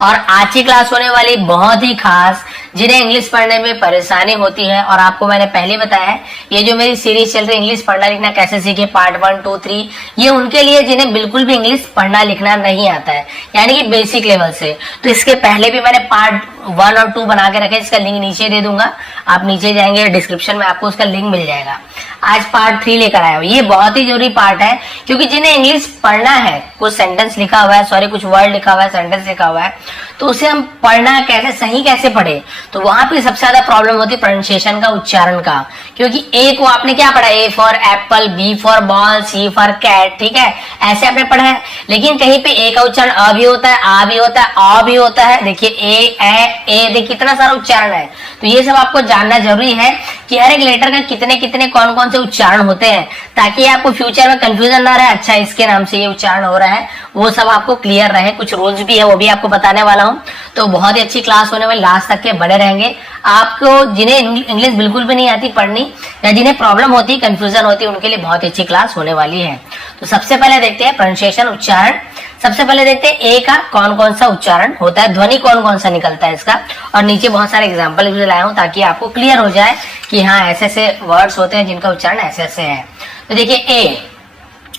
और आज की क्लास होने वाली बहुत ही खास, जिन्हें इंग्लिश पढ़ने में परेशानी होती है। और आपको मैंने पहले बताया है, ये जो मेरी सीरीज चल रही है इंग्लिश पढ़ना लिखना कैसे सीखे पार्ट 1, 2, 3, ये उनके लिए जिन्हें बिल्कुल भी इंग्लिश पढ़ना लिखना नहीं आता है, यानी कि बेसिक लेवल से। तो इसके पहले भी मैंने पार्ट 1 और 2 बना के रखे, इसका लिंक नीचे दे दूंगा। आप नीचे जाएंगे डिस्क्रिप्शन में, आपको उसका लिंक मिल जाएगा। आज पार्ट 3 लेकर आया हूँ। ये बहुत ही जरूरी पार्ट है, क्योंकि जिन्हें इंग्लिश पढ़ना है, कुछ सेंटेंस लिखा हुआ है, सॉरी कुछ वर्ड लिखा हुआ है, सेंटेंस लिखा हुआ है, तो उसे हम पढ़ना कैसे, सही कैसे पढ़े, तो वहां पे सबसे ज्यादा प्रॉब्लम होती है प्रोनाउंसिएशन का, उच्चारण का। क्योंकि ए को आपने क्या पढ़ा, A for apple, B for ball, C for cat, ठीक है, ऐसे आपने पढ़ा है। लेकिन कहीं पे ए का उच्चारण अ भी होता है, आ भी होता है, आ भी होता है। देखिए ए देखिए कितना सारा उच्चारण है। तो ये सब आपको जानना जरूरी है कि हर एक लेटर का कितने कितने कौन कौन से उच्चारण होते हैं, ताकि आपको फ्यूचर में कंफ्यूजन ना रहे, अच्छा इसके नाम से ये उच्चारण हो रहा है, वो सब आपको क्लियर रहे। कुछ रूल्स भी है, वो भी आपको बताने वाला हूँ। तो बहुत ही अच्छी क्लास होने वाली, लास्ट तक के बने रहेंगे। आपको जिन्हें इंग्लिश बिल्कुल भी नहीं आती पढ़नी, या जिन्हें प्रॉब्लम होती है, कंफ्यूजन होती है, उनके लिए बहुत अच्छी क्लास होने वाली है। तो सबसे पहले देखते हैं प्रोनाउंसिएशन, उच्चारण। सबसे पहले देखते हैं ए का कौन कौन सा उच्चारण होता है, ध्वनि कौन कौन सा निकलता है इसका। और नीचे बहुत सारे एग्जाम्पल भी लाया हूं, ताकि आपको क्लियर हो जाए कि हाँ ऐसे ऐसे वर्ड्स होते हैं जिनका उच्चारण ऐसे ऐसे है। तो देखिए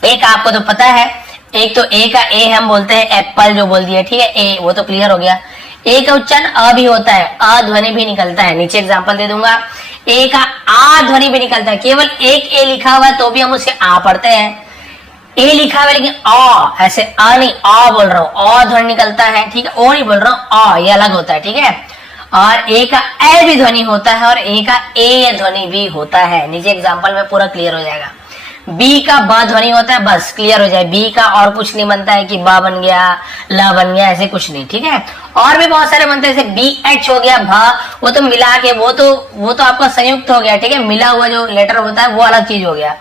ए का आपको तो पता है, एक तो ए का ए हम बोलते हैं एप्पल, जो बोल दिया, ठीक है, ए वो तो क्लियर हो गया। ए का उच्चारण अ भी होता है, अ ध्वनि भी निकलता है। नीचे एग्जाम्पल दे दूंगा। ए का आ ध्वनि भी निकलता है, केवल एक ए लिखा हुआ है तो भी हम उसे आ पढ़ते हैं। ए लिखा हुआ है लेकिन अ, ऐसे अ नहीं, अ बोल रहा हूं, अ ध्वनि निकलता है, ठीक है, ओ नहीं बोल रहा हूं, अ ये अलग होता है, ठीक है। और ए का ए भी ध्वनि होता है, और ए का ए ध्वनि भी होता है। नीचे एग्जाम्पल में पूरा क्लियर हो जाएगा। बी का ब ध्वनि होता है, बस क्लियर हो जाए। बी का और कुछ नहीं बनता है कि बा बन गया, ल बन गया, ऐसे कुछ नहीं, ठीक है। और भी बहुत सारे बनते हैं, जैसे बी एच हो गया, भा, वो तो मिला के, वो तो आपका संयुक्त हो गया, ठीक है। मिला हुआ जो लेटर होता है वो अलग चीज हो गया,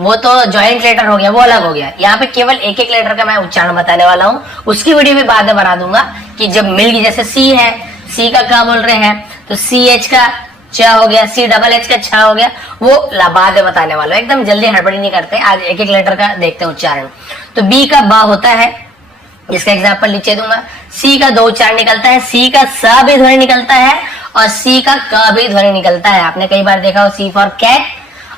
वो तो ज्वाइंट लेटर हो गया, वो अलग हो गया। यहाँ पे केवल एक एक लेटर का मैं उच्चारण बताने वाला हूँ, उसकी वीडियो भी बाद में बना दूंगा कि जब मिल गई। जैसे सी है, सी का क्या बोल रहे हैं, तो सी एच का च हो गया, सी डबल एच का छ हो गया, वो बाद में बताने वाला हूं। एकदम जल्दी हड़बड़ी नहीं करते, आज एक एक लेटर का देखते हैं उच्चारण। तो बी का ब होता है, इसका एग्जाम्पल नीचे दूंगा। सी का दो उच्चारण निकलता है, सी का स भी ध्वनि निकलता है, और सी का क भी ध्वनि निकलता है। आपने कई बार देखा हो सी फॉर कैट,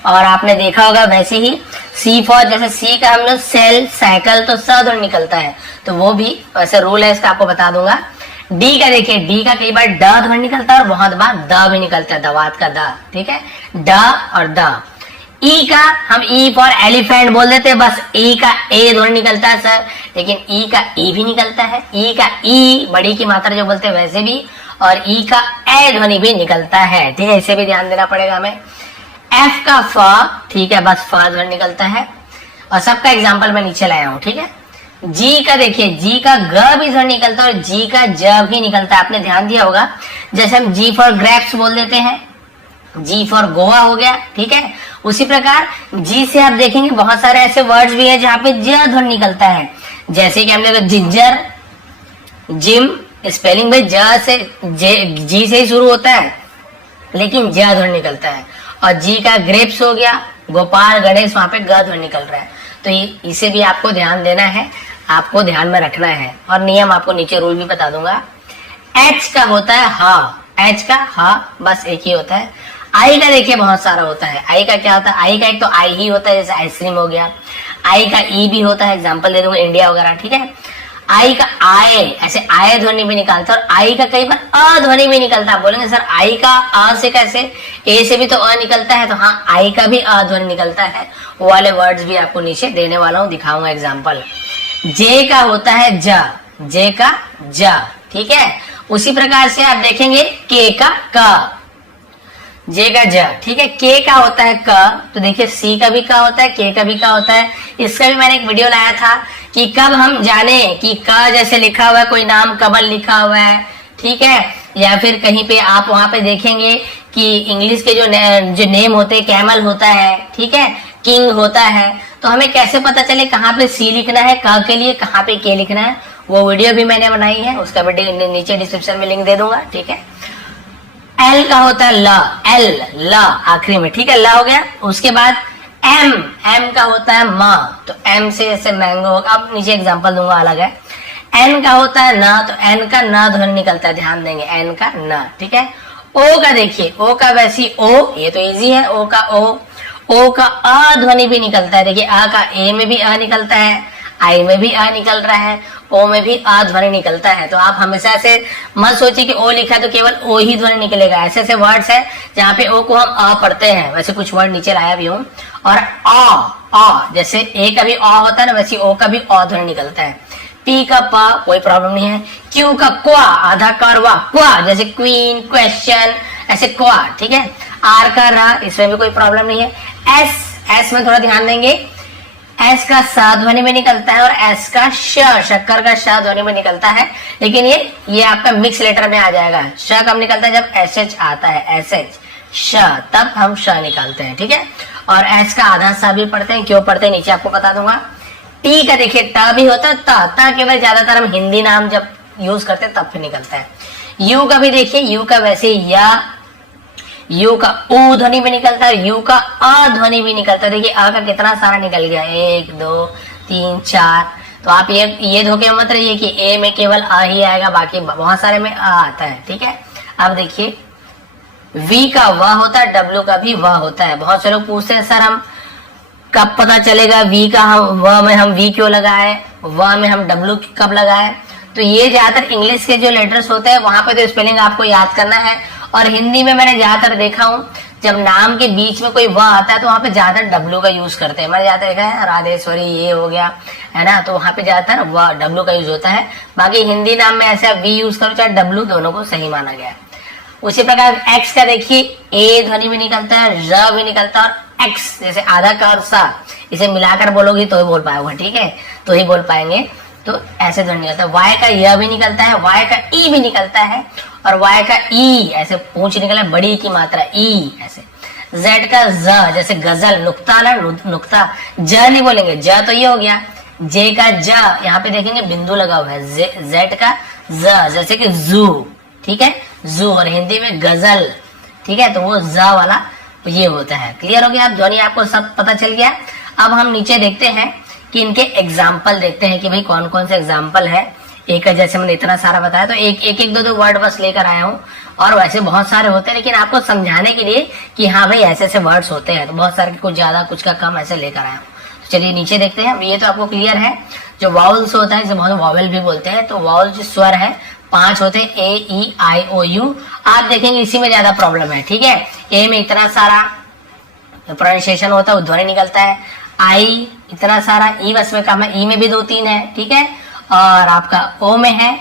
और आपने देखा होगा वैसे ही सी फॉर, जैसे सी का हम लोग सेल, साइकिल, तो स ध्वनि निकलता है, तो वो भी वैसे रूल है, इसका आपको बता दूंगा। डी का देखिए, डी का कई बार ड ध्वनि निकलता है, और बहुत बार द भी निकलता है, दवात का द, ठीक है, ड और द। ई का हम ई फॉर एलिफेंट बोल देते हैं, बस ई का ए ध्वनि निकलता है सर, लेकिन ई का ई भी निकलता है। ई का ई बड़ी की मात्रा जो बोलते हैं वैसे भी, और ई का ए ध्वनि भी निकलता है, ठीक है, इसे भी ध्यान देना पड़ेगा हमें। एफ का फ, ठीक है, बस फ ध्वनि निकलता है, और सबका एग्जाम्पल मैं नीचे लाया हूं, ठीक है। जी का देखिए, जी का ग भी ध्वनि निकलता है, और जी का ज भी निकलता है, आपने ध्यान दिया होगा। जैसे हम जी फॉर ग्रेप्स बोल देते हैं, जी फॉर गोवा हो गया, ठीक है। उसी प्रकार जी से आप देखेंगे बहुत सारे ऐसे वर्ड्स भी हैं जहां पे ज ध्वनि निकलता है, जैसे कि हमने जिंजर, जिम, स्पेलिंग में ज से जी से ही शुरू होता है, लेकिन ज ध्वनि निकलता है। और जी का ग्रेप्स हो गया, गोपाल, गणेश, वहां पे ग ध्वनि निकल रहा है। तो इसे भी आपको ध्यान देना है, आपको ध्यान में रखना है, और नियम आपको नीचे रूल भी बता दूंगा। एच का होता है हा, एच का हा बस एक ही होता है। आई का देखिए बहुत सारा होता है। आई का क्या होता है, आई का एक तो आई ही होता है, जैसे आइसक्रीम हो गया। आई का ई भी होता है, एग्जाम्पल दे दूंगा, इंडिया वगैरह, ठीक है। आई का आए, ऐसे आए ध्वनि भी निकालता है, और आई का कई बार अ ध्वनि भी निकलता है। बोलेंगे सर आई का अ से कैसे, ए से भी तो अ निकलता है, तो हाँ आई का भी अ ध्वनि निकलता है। वो वाले वर्ड्स भी आपको नीचे देने वाला हूँ, दिखाऊंगा एग्जाम्पल। जे का होता है ज, जे का ज, ठीक है। उसी प्रकार से आप देखेंगे के का क, जे का ज, ठीक है। के का होता है क, तो देखिए सी का भी का होता है, के का भी का होता है। इसका भी मैंने एक वीडियो लाया था कि कब हम जाने कि क जैसे लिखा हुआ है, कोई नाम कमल लिखा हुआ है, ठीक है, या फिर कहीं पे आप वहां पे देखेंगे कि इंग्लिश के जो नेम होते हैं, कैमल होता है, ठीक है, किंग होता है, तो हमें कैसे पता चले कहाँ पे सी लिखना है क के लिए, कहाँ पे के लिखना है। वो वीडियो भी मैंने बनाई है, उसका वीडियो नीचे डिस्क्रिप्शन में लिंक दे दूंगा, ठीक है। एल का होता है ल, एल, ल आखिरी में, ठीक है, ल हो गया। उसके बाद एम, एम का होता है म, तो एम से जैसे मैंगो, अब नीचे एग्जांपल दूंगा अलग है। एन का होता है न, तो एन का न ध्वनि निकलता है, ध्यान देंगे एन का न, ठीक है। ओ का देखिए, ओ का वैसी ओ, ये तो इजी है, ओ का ओ का अ ध्वनि भी निकलता है, देखिए अ का ए में भी अ निकलता है, आई में भी अ निकल रहा है, ओ में भी अ ध्वनि निकलता है। तो आप हमेशा से मत सोचिए कि ओ लिखा है तो केवल ओ ही ध्वनि निकलेगा, ऐसे ऐसे वर्ड्स है जहाँ पे ओ को हम अ पढ़ते हैं, वैसे कुछ वर्ड नीचे लाया भी हूँ। और अ जैसे ए का भी अ होता है ना, वैसे ओ का भी अ ध्वनि निकलता है। पी का पा कोई प्रॉब्लम नहीं है। क्यू का क्वा, आधा कारवा क्वा, जैसे क्वीन, क्वेश्चन, ऐसे क्वा, ठीक है। आर का रा, इसमें भी कोई प्रॉब्लम नहीं है। एस में थोड़ा ध्यान देंगे, एस का सा ध्वनि में निकलता है और एस का शक्कर का श ध्वनि में निकलता है, लेकिन ये आपका मिक्स लेटर में आ जाएगा। श कब निकलता है, जब एस एच आता है, एस एच श, तब हम श निकालते हैं, ठीक है। और एस का आधा सा भी पढ़ते हैं, क्यों पढ़ते हैं नीचे आपको बता दूंगा। टी का देखिए ट भी होता है, ता केवल ज्यादातर हम हिंदी नाम जब यूज करते हैं तब फिर निकलता है। यू का भी देखिए, यू का वैसे या, यू का ऊ ध्वनि भी निकलता है, यू का अ ध्वनि भी निकलता है। देखिए अ का कितना सारा निकल गया, 1 2 3 4। तो आप ये धोखे मत रहिए कि ए में केवल अ ही आएगा, बाकी बहुत सारे में अ आता है, ठीक है। अब देखिए वी का व होता है, डब्ल्यू का भी व होता है। बहुत से लोग पूछते हैं सर हम कब पता चलेगा वी का, हम व में हम वी क्यों लगाए, व में हम डब्ल्यू कब लगाए। तो ये ज्यादातर इंग्लिश के जो लेटर्स होते हैं वहां पे तो स्पेलिंग आपको याद करना है, और हिंदी में मैंने ज्यादातर देखा हूँ जब नाम के बीच में कोई व आता है तो वहां पे ज्यादातर डब्ल्यू का यूज करते हैं। मैंने ज्यादा देखा है राधेश्वरी ये हो गया है ना, तो वहां पे ज्यादातर व डब्ल्यू का यूज होता है। बाकी हिंदी नाम में ऐसे वी यूज करो चाहे डब्ल्यू, दोनों को सही माना गया है। उसी प्रकार एक्स का देखिए ए ध्वनि भी निकलता है, र भी निकलता है, और एक्स जैसे आधा का और सा, इसे मिलाकर बोलोगी तो ही बोल पाओगे, ठीक है, तो ही बोल पाएंगे। तो ऐसे ध्वनि निकलता है। वाई का य भी निकलता है, वाई का ई भी निकलता है, और वाई का ई ऐसे पूंछ निकला, बड़ी की मात्रा ई ऐसे। जेड का ज जैसे गजल, नुक्ता ना नुक्ता, ज नहीं बोलेंगे, ज तो ये हो गया। जे का ज, यहाँ पे देखेंगे बिंदु लगा हुआ है। जेड का ज जैसे कि जू, ठीक है, जू, और हिंदी में गजल, ठीक है, तो वो ज वाला ये होता है। क्लियर हो गया, आप ध्वनि आपको सब पता चल गया। अब हम नीचे देखते हैं कि इनके एग्जाम्पल देखते हैं कि भाई कौन कौन से एग्जाम्पल है। एक जैसे मैंने इतना सारा बताया तो एक दो वर्ड बस लेकर आया हूँ, और वैसे बहुत सारे होते हैं, लेकिन आपको समझाने के लिए कि हाँ भाई ऐसे ऐसे वर्ड्स होते हैं, तो बहुत सारे कुछ ज्यादा कुछ का कम ऐसे लेकर आया हूँ। तो चलिए नीचे देखते हैं। ये तो आपको क्लियर है। जो वाउल्स होता है इसे बहुत वॉवेल भी बोलते हैं, तो वाउल जो स्वर है 5 होते हैं, ए ई आई ओ यू। आप देखेंगे इसी में ज्यादा प्रॉब्लम है, ठीक है। ए में इतना सारा प्रोनाउंसिएशन होता है, ध्वनि निकलता है। आई इतना सारा, ई बस में कम है, ई में भी 2-3 है, ठीक है, और आपका ओ में है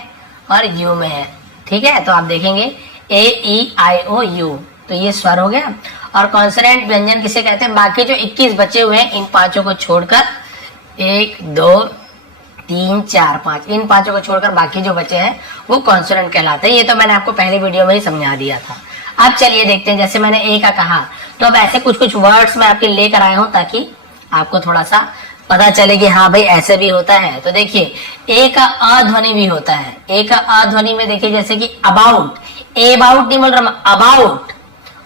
और यू में है, ठीक है। तो आप देखेंगे ए ई आई ओ यू, तो ये स्वर हो गया। और कॉन्सोनेंट व्यंजन किसे कहते हैं, बाकी जो 21 बचे हुए हैं इन पांचों को छोड़कर, 1 2 3 4 5, इन पांचों को छोड़कर बाकी जो बचे हैं वो कॉन्सोनेंट कहलाते हैं। ये तो मैंने आपको पहले वीडियो में ही समझा दिया था। अब चलिए देखते हैं, जैसे मैंने ए का कहा, तो अब ऐसे कुछ कुछ वर्ड्स मैं आपके लेकर आया हूं ताकि आपको थोड़ा सा पता चले कि हाँ भाई ऐसे भी होता है। तो देखिए ए का अ ध्वनि भी होता है। ए का अ ध्वनि में देखिए जैसे कि अबाउट, ए अबाउट नहीं बोल रहा, अबाउट,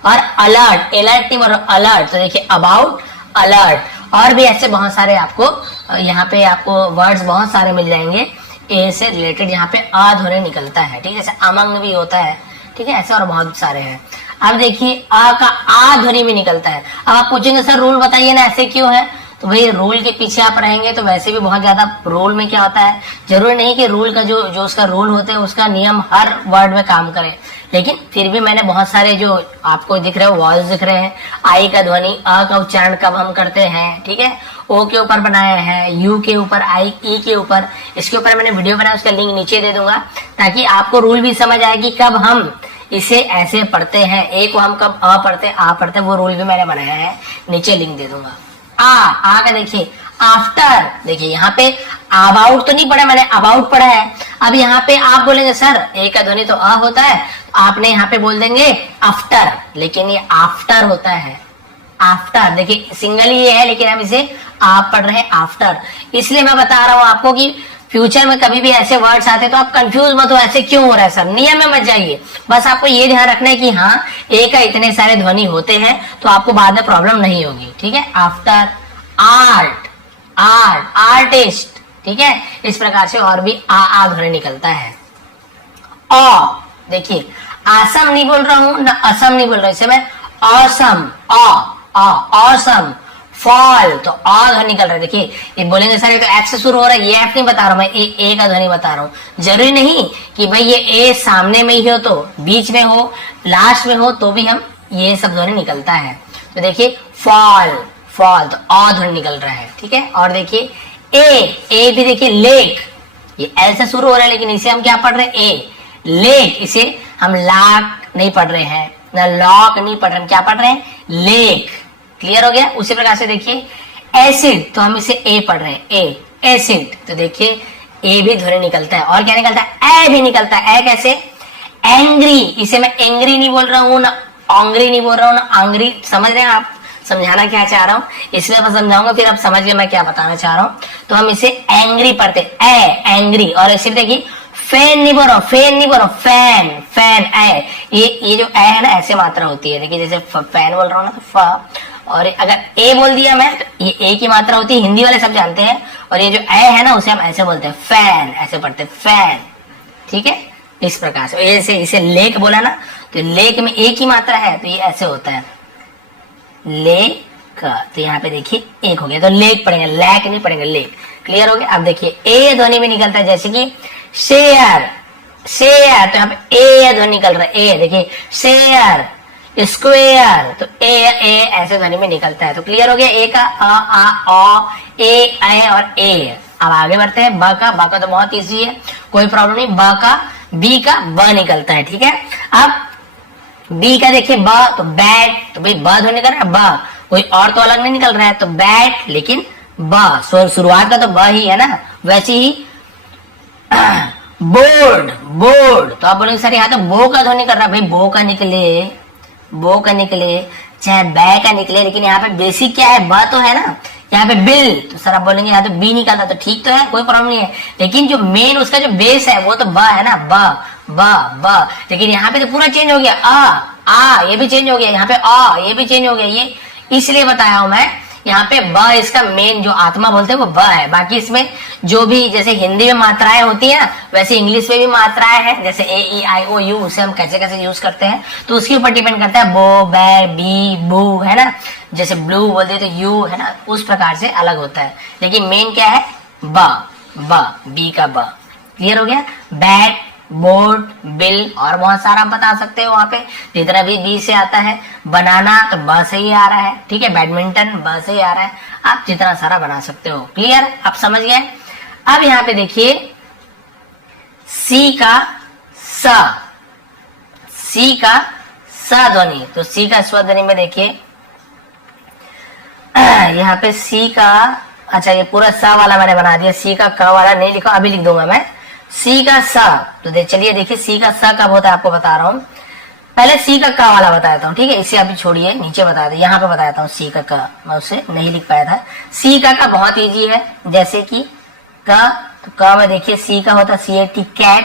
और अलर्ट, अलर्ट नहीं बोल रहा, अलर्ट। तो देखिए अबाउट, अलर्ट, और भी ऐसे बहुत सारे आपको यहाँ पे आपको वर्ड्स बहुत सारे मिल जाएंगे ए से रिलेटेड, यहाँ पे अ ध्वनि निकलता है, ठीक है। जैसे अमंग भी होता है, ठीक है, ऐसे और बहुत सारे हैं। अब देखिए अ का आ ध्वनि भी निकलता है। अब आप पूछेंगे सर रूल बताइए ना, ऐसे क्यों है, तो भाई रूल के पीछे आप रहेंगे तो वैसे भी बहुत ज्यादा रूल में क्या होता है, जरूरी नहीं कि रूल का जो उसका रूल होते हैं उसका नियम हर वर्ड में काम करे, लेकिन फिर भी मैंने बहुत सारे जो आपको दिख रहे हैं वॉइस दिख रहे हैं। आई का ध्वनि, अ का उच्चारण कब हम करते हैं, ठीक है, ओ के ऊपर बनाया है, यू के ऊपर, आई ई के ऊपर, इसके ऊपर मैंने वीडियो बनाया, उसका लिंक नीचे दे दूंगा ताकि आपको रूल भी समझ आए कि कब हम इसे ऐसे पढ़ते हैं, ए को हम कब अ पढ़ते आ पढ़ते हैं, वो रूल भी मैंने बनाया है, नीचे लिंक दे दूंगा। आ का देखिए आफ्टर, देखिए यहाँ पे अबाउट तो नहीं पढ़ा मैंने, अबाउट पढ़ा है। अब यहाँ पे आप बोलेंगे सर ए का ध्वनि तो अ होता है, आपने यहाँ पे बोल देंगे आफ्टर, लेकिन ये आफ्टर होता है, आफ्टर। देखिए सिंगल ही है लेकिन हम इसे आप पढ़ रहे हैं आफ्टर, इसलिए मैं बता रहा हूँ आपको कि फ्यूचर में कभी भी ऐसे वर्ड्स आते तो आप कंफ्यूज मत हो, ऐसे क्यों हो रहा है सर, नियम में मत जाइए। बस आपको ये ध्यान रखना है कि हाँ ए का इतने सारे ध्वनि होते हैं तो आपको बाद में प्रॉब्लम नहीं होगी, ठीक है। आफ्टर, आर्ट, आर्ट, आर्टिस्ट, ठीक है, इस प्रकार से और भी आ ध्वनि निकलता है। अ देखिए, आसम नहीं बोल रहा हूं ना असम नहीं बोल रहा हूं, इसे मैं असम, असम, फॉल, तो अ ध्वनि निकल रहा है। देखिए ये बोलेंगे सर ये तो एफ से शुरू हो रहा है, ये एफ नहीं बता रहा हूं मैं, ए का ध्वनि बता रहा हूं। जरूरी नहीं कि भाई ये ए सामने में ही हो, तो बीच में हो, लास्ट में हो, तो भी हम ये सब ध्वनि निकलता है। तो देखिए फॉल, फॉल, तो अ ध्वनि निकल रहा है, ठीक है। और देखिए ए भी देखिए लेक, ये एल से शुरू हो रहा है, लेकिन इसे हम क्या पढ़ रहे हैं, ए लेक, इसे हम लाक नहीं पढ़ रहे हैं ना लॉक नहीं पढ़ रहे, हम क्या पढ़ रहे हैं, लेक। क्लियर हो गया। उसी प्रकार से देखिए एसिड, तो हम इसे ए पढ़ रहे हैं, ए एसिड, तो देखिए ए भी ध्वनि निकलता है। और क्या निकलता है, ए भी निकलता है। ए कैसे, एंग्री, इसे मैं एंग्री नहीं बोल रहा हूं ना ऑंग्री नहीं बोल रहा हूं ना आंग्री, समझ रहे हैं आप समझाना क्या चाह रहा हूं, इसलिए मैं समझाऊंगा, फिर आप समझ गए मैं क्या बताना चाह रहा हूं। तो हम इसे एंग्री पढ़ते, एंग्री। और इसे देखिए फैन नहीं बोल रहा हूं, फैन नहीं बोल रहा हूं, फैन, फैन, ए, ये जो ए है ना ऐसे मात्रा होती है। देखिए जैसे फैन बोल रहा हूं ना तो फ, और अगर ए बोल दिया मैं तो ये ए की मात्रा होती है, हिंदी वाले सब जानते हैं। और ये जो ए है ना उसे हम ऐसे बोलते हैं, फैन, ऐसे पढ़ते हैं फैन, ठीक है। इस प्रकार से ऐसे इसे लेक बोला ना, तो लेक में ए की मात्रा है, तो ये ऐसे होता है लेक, तो यहाँ पे देखिए एक हो गया, तो लेक पढ़ेंगे, लैक नहीं पढ़ेंगे, लेक। क्लियर हो गया। अब देखिए ए ध्वनि में निकलता है, जैसे कि शेयर, शेयर, तो यहाँ पे ए ध्वनि निकल रहा है, ए देखिए शेयर, स्क्वेयर, तो ए ऐसे ध्वनि में निकलता है। तो क्लियर हो गया, ए का अ ए और ए। अब आगे बढ़ते हैं, ब का तो बहुत इजी है, कोई प्रॉब्लम नहीं। ब का, बी का ब निकलता है, ठीक है। अब बी का देखिए ब, तो बैट, तो भाई ब ध्वनि निकल रहा है, ब, कोई और तो अलग नहीं निकल रहा है, तो बैट, लेकिन ब शुरुआत का तो ब ही है ना। वैसे ही बोर्ड, बोर्ड, तो आप बोलेंगे सर यहाँ तो बो का ध्वनि कर रहा है, भाई बो का निकले, बो का निकले, चाहे बै का निकले, लेकिन यहाँ पे बेसिक क्या है, ब तो है ना। यहाँ पे बिल, तो सर आप बोलेंगे यहाँ तो बी निकालता, तो ठीक तो है, कोई प्रॉब्लम नहीं है, लेकिन जो मेन उसका जो बेस है वो तो ब है ना, ब, लेकिन यहाँ पे तो पूरा चेंज हो गया, आ ये भी चेंज हो गया, यहाँ पे ये भी चेंज हो गया। ये इसलिए बताया हूं मैं, यहाँ पे ब इसका मेन जो आत्मा बोलते हैं वो ब है। बाकी इसमें जो भी जैसे हिंदी में मात्राएं होती है ना, वैसे इंग्लिश में भी मात्राएं हैं, जैसे ए ई आई ओ यू, उसे हम कैसे कैसे यूज करते हैं तो उसके ऊपर डिपेंड करता है। बो, बै, बी, बू, है ना, जैसे ब्लू बोलते तो यू, है ना, उस प्रकार से अलग होता है, लेकिन मेन क्या है, बी का ब। क्लियर हो गया। बैट, बोर्ड, बिल, और बहुत सारा आप बता सकते हो वहां पे, जितना भी बी से आता है। बनाना तो ब से ही आ रहा है, ठीक है। बैडमिंटन ब से ही आ रहा है, आप जितना सारा बना सकते हो। क्लियर, आप समझ गए। अब यहाँ पे देखिए सी का स, सी का स ध्वनि, तो सी का स्व ध्वनि में देखिए यहाँ पे सी का, अच्छा ये पूरा स वाला मैंने बना दिया, सी का क वाला नहीं लिखा, अभी लिख दूंगा मैं। सी का स, तो चलिए देखिए सी का स कब होता है आपको बता रहा हूं। पहले सी का क वाला बताता हूँ, ठीक है, इसे अभी छोड़िए, नीचे बता दे, यहाँ पे बताता हूँ सी का क, मैं उसे नहीं लिख पाया था। सी का बहुत इजी है, जैसे कि क, तो क में देखिए सी का होता है CAT, कैट,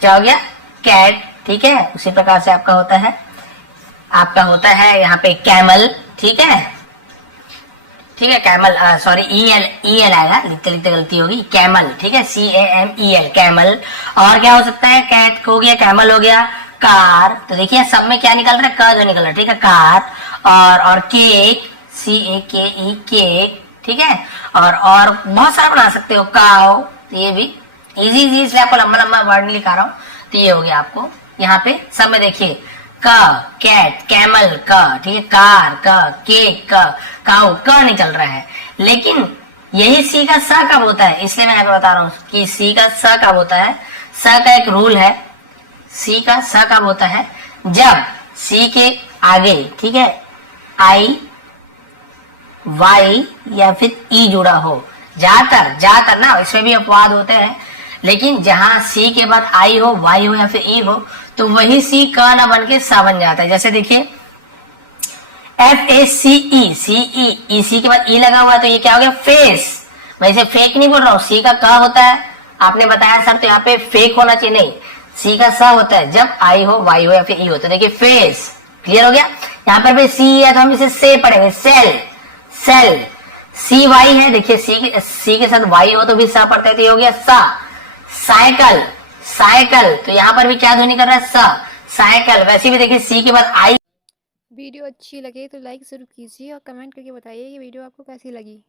क्या हो गया, कैट, ठीक है। उसी प्रकार से आपका होता है यहाँ पे कैमल, ठीक है, ठीक है, कैमल, सॉरी ई एल आएगा, लिखते लिखते गलती होगी, कैमल, ठीक है, CAMEL, कैमल। और क्या हो सकता है, कैट हो गया, कैमल हो गया, कार, तो देखिए सब में क्या निकल रहा है, क जो निकल रहा है, ठीक है, कार। और केक, CAKE, केक, ठीक है। और बहुत सारा बना सकते हो, काव, तो ये भी इजी, इसलिए आपको लंबा लंबा वर्ड नहीं लिखा रहा हूँ, तो ये हो गया आपको। यहाँ पे सब में देखिए क, कैट, कैमल, क, ठीक है, कार, क, केक, क, काउ, क निकल रहा है। लेकिन यही सी का स कब होता है, इसलिए मैं यहाँ पे बता रहा हूँ कि सी का स कब होता है। स का एक रूल है, सी का स कब होता है, जब सी के आगे, ठीक है, आई, वाई या फिर ई जुड़ा हो। ज्यादातर ना, इसमें भी अपवाद होते हैं, लेकिन जहां सी के बाद आई हो, वाई हो या फिर ई हो, तो वही सी का ना बन के सा बन जाता है। जैसे देखिए FACE, CE, सी के बाद ई लगा हुआ है, तो ये क्या हो गया, फेस। मैं इसे फेक नहीं बोल रहा हूँ, सी का क होता है, आपने बताया सर तो यहाँ पे फेक होना चाहिए, नहीं, सी का सा होता है जब आई हो, वाई हो या फिर ई हो, तो देखिए फेस। क्लियर हो गया। यहाँ पर भी सी है तो हम इसे से पढ़ेंगे, सेल, सेल, सी वाई है, देखिए सी के साथ वाई हो तो भी सा पड़ता है, तो ये हो गया सा। साइकिल, साइकिल, तो यहाँ पर भी क्या ध्वनि कर रहा है, सा, साइकिल। वैसे भी देखिए सी के बाद आई। वीडियो अच्छी लगे तो लाइक ज़रूर कीजिए और कमेंट करके बताइए कि वीडियो आपको कैसी लगी।